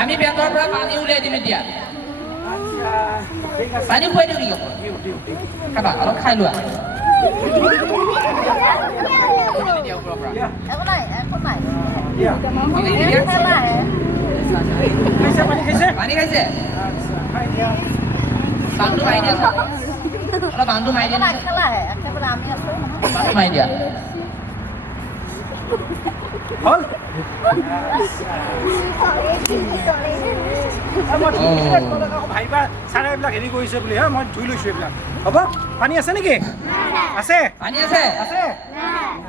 আমি পেটৰ পৰা পানী উলিয়াই দিম এতিয়া পানী খুৱাই দিওঁ নেকি খাবা অলপ খাই লোৱা পানী খাইছে বান্ধু মাৰি দিয়া অলপ বান্ধু মাৰি দিয়া বান্ধু মাৰি দিয়া হ'ল ভাইবা চাৰে এইবিলাক হেৰি কৰিছে বুলি হা মই ধুই লৈছোঁ এইবিলাক হ'ব পানী আছে নেকি আছে পানী আছে আছে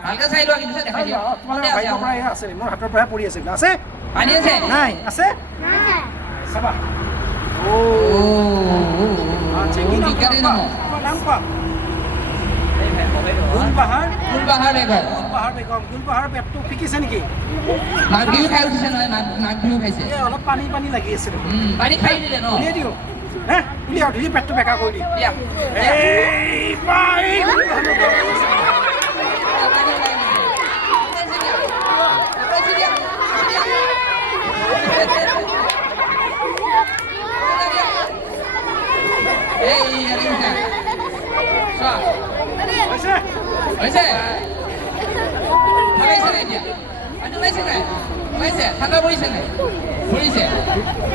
ভালকৈ চাই লোৱা কিন্তু দেখাই দিয়া তোমালোকৰ ভাইৰ পৰা আছে মোৰ হাতৰ পৰা পৰি আছে আছে পানী আছে নাই আছে চাবা নাম কোৱা গুলবাহাৰ বেগম গুলবাহাৰ পেটটো ফিকিছে নেকি মাঘ বিহু খাই উঠিছে নহয় মাঘ বিহু খাইছে অলপ পানী লাগি আছে পানী খাই দিলে ন উলিয়াই দিওঁ হে উলিয়াও ধুই পেটটো বেকা কৰি দিম হৈছে ঠাণ্ডা পৰিছে নাই ঠাণ্ডা পৰিছে নাই পৰিছে